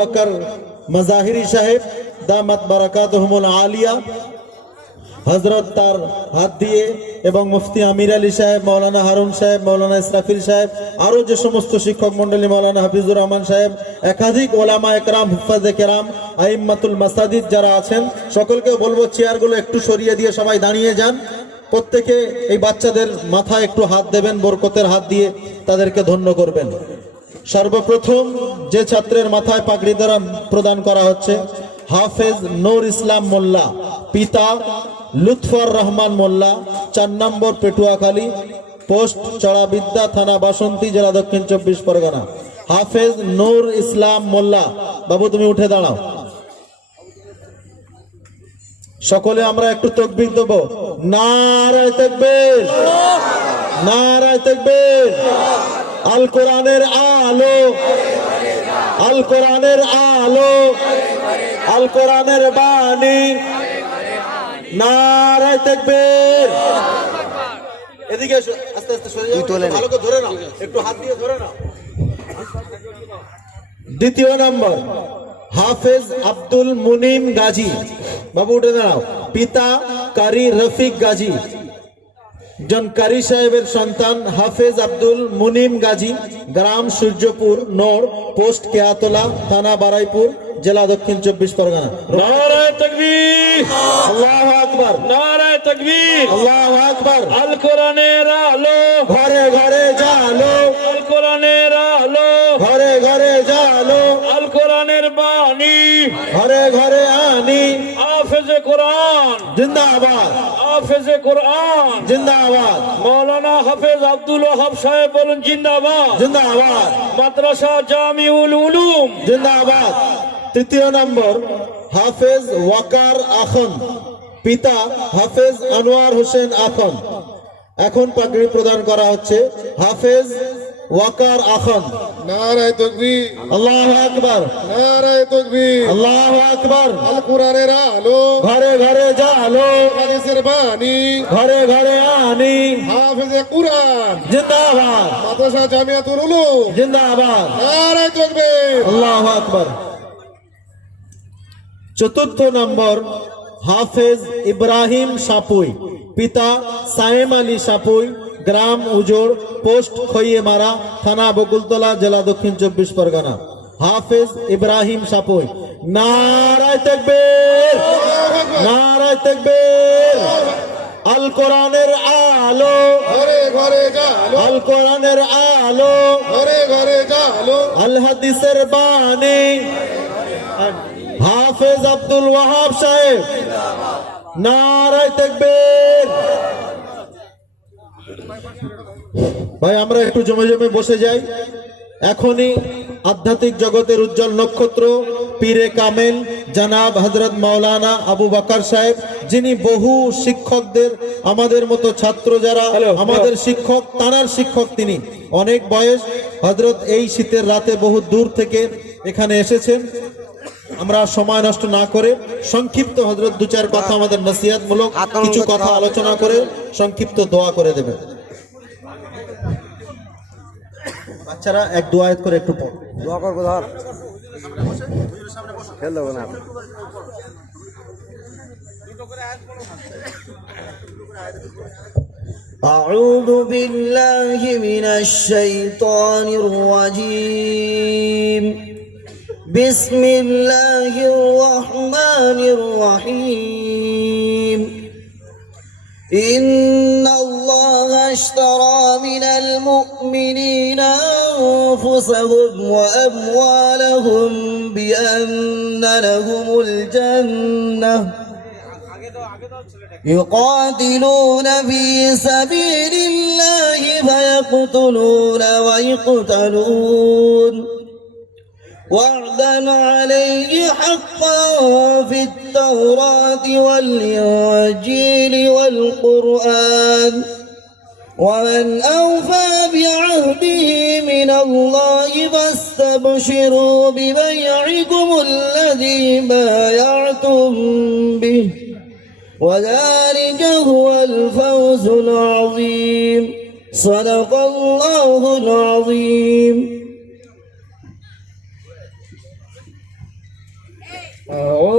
বকর মাজাহিরি সাহেব দামাত বারাকাতুহুমুল আলিয়া হযরত তার হাত দিয়ে এবং মুফতি আমির আলী সাহেব, মাওলানা হারুন সাহেব, মাওলানা ইসরাফিল সাহেব, আরো যে সমস্ত শিক্ষক মন্ডলী, মাওলানা হাফিজুর রহমান সাহেব, একাধিক ওলামা একরাম, হুফাজে কেরাম, আইম্মাতুল মাসাজিদ যারা আছেন, সকলকে বলবো চেয়ারগুলো একটু সরিয়ে দিয়ে সবাই দাঁড়িয়ে যান। প্রত্যেকে এই বাচ্চাদের মাথায় একটু হাত দেবেন, বরকতের হাত দিয়ে তাদেরকে ধন্য করবেন। সর্বপ্রথম যে ছাত্রের মাথায় পাগড়ি দ্বারা প্রদান করা হচ্ছে, হাফেজ নূর ইসলাম মোল্লা, পিতা লুৎফর রহমান মোল্লা, 4 নম্বর পেটুয়াখালী, পোস্ট চড়াবিদ্যা, থানা বাসন্তী, জেলা দক্ষিণ 24 পরগনা। হাফেজ নূর ইসলাম মোল্লা, বাবু তুমি উঠে দাঁড়াও। সকলে আমরা একটু তাকবীর দেব। নারায়ে তাকবীর, নারায়ে তাকবীর। আল কোরআনের আলো, আল কোরআনের আলো, আল কোরআনের বাণী। নারায়ে তাকবীর। এদিকে আস্তে আস্তে সরে যাও, ভালো করে ধরে নাও, একটু হাত দিয়ে ধরে নাও। দ্বিতীয় নম্বর হাফেজ আব্দুল মুনিম গাজী, বাবু উঠে দাঁড়াও, পিতা কারি রফিক গাজী, জন কারি সাহেবের সন্তান হাফেজ আব্দুল মুনিম গাজী, গ্রাম সূর্যপুর নোড়, পোস্ট কেয়াতলা, থানা বারাইপুর, জেলা দক্ষিণ 24 পরগনা। নারায়ে তাকবীর, আল্লাহু আকবার, নারায়ে তাকবীর, আল্লাহু আকবার। আল কোরআনের আলো, ঘরে ঘরে জালো, আল কোরআনের আলো, ঘরে ঘরে জালো, আল কোরআনের বাণী, ঘরে ঘরে আনি। হাফেজে কোরআন জিন্দাবাদ, হাফেজে কোরআন জিন্দাবাদ, মাওলানা হাফেজ আব্দুল ওয়াহাব সাহেব বলেন জিন্দাবাদ, জিন্দাবাদ, মাদ্রাসা জামিউল উলুম জিন্দাবাদ। তৃতীয় নম্বর হাফেজ ওয়াকার আখন, পিতা হাফেজ আনোয়ার হোসেন আখন। এখন পাগড়ি প্রদান করা হচ্ছে হাফেজ ওয়াকার আখন। নারায়ে তাকবীর, আল্লাহু আকবার, নারায়ে তাকবীর, আল্লাহু আকবার। আল কোরআনের আলো, ঘরে ঘরে জালো, হাদিসের বাণী, ঘরে ঘরে আনি। হাফেজে কুরআন, জিন্দাবাদ, মাদ্রাসা জামিয়াতুল উলুম। জিন্দাবাদ, নারায়ে তাকবীর। আল্লাহু আকবার। চতুর্থ নম্বর হাফেজ ইব্রাহিম সাপুই, পিতা সায়েম আলী সাপুই, গ্রাম উজোড়, পোস্ট খইয়েমারা, থানা বকুলতলা, জেলা দক্ষিণ 24 পরগনা। হাফেজ ইব্রাহিম সাপুই। নারায়ে তাকবীর, নারায়ে তাকবীর। আল কোরআনের আলো, ঘরে ঘরে জালো, আল কোরআনের আলো, ঘরে ঘরে জালো, আল হাদিসের বাণী। হাফেজ আব্দুল ওয়াহাব সাহেব। নারায়ে তাকবীর। ভাই আমরা একটু জমে জমে বসে যাই। এখনই আধ্যাত্মিক জগতের উজ্জ্বল নক্ষত্র পীরে কামেল জনাব হযরত মাওলানা আবু বকর সাহেব, যিনি বহু শিক্ষকদের, আমাদের মতো ছাত্র যারা আমাদের শিক্ষক, তানার শিক্ষক, তিনি অনেক বয়স। হযরত এই শীতের রাতে বহু দূর থেকে এখানে এসেছেন। আমরা সময় নষ্ট না করে সংক্ষিপ্ত হযরত 2-4 কথা, আমাদের নসিহতমূলক কিছু কথা আলোচনা করে সংক্ষিপ্ত দোয়া করে দেবেন। বাচ্চারা এক দোয়া আয়াত করে একটু পড়ো। দোয়া করবো, ধর খেল দেবো না। أعوذ بالله من الشيطان الرجيم. بسم الله الرحمن الرحيم. إن الله اشترى من المؤمنين أنفسهم وأموالهم بأن لهم الجنة يقاتلون في سبيل الله فيقتلون ويقتلون وعدا عليه حقا في التوراة والإنجيل والقرآن ومن أوفى بعهده من الله فاستبشروا ببيعكم الذي بايعتم به وذلك هو الفوز العظيم. صدق الله العظيم. ও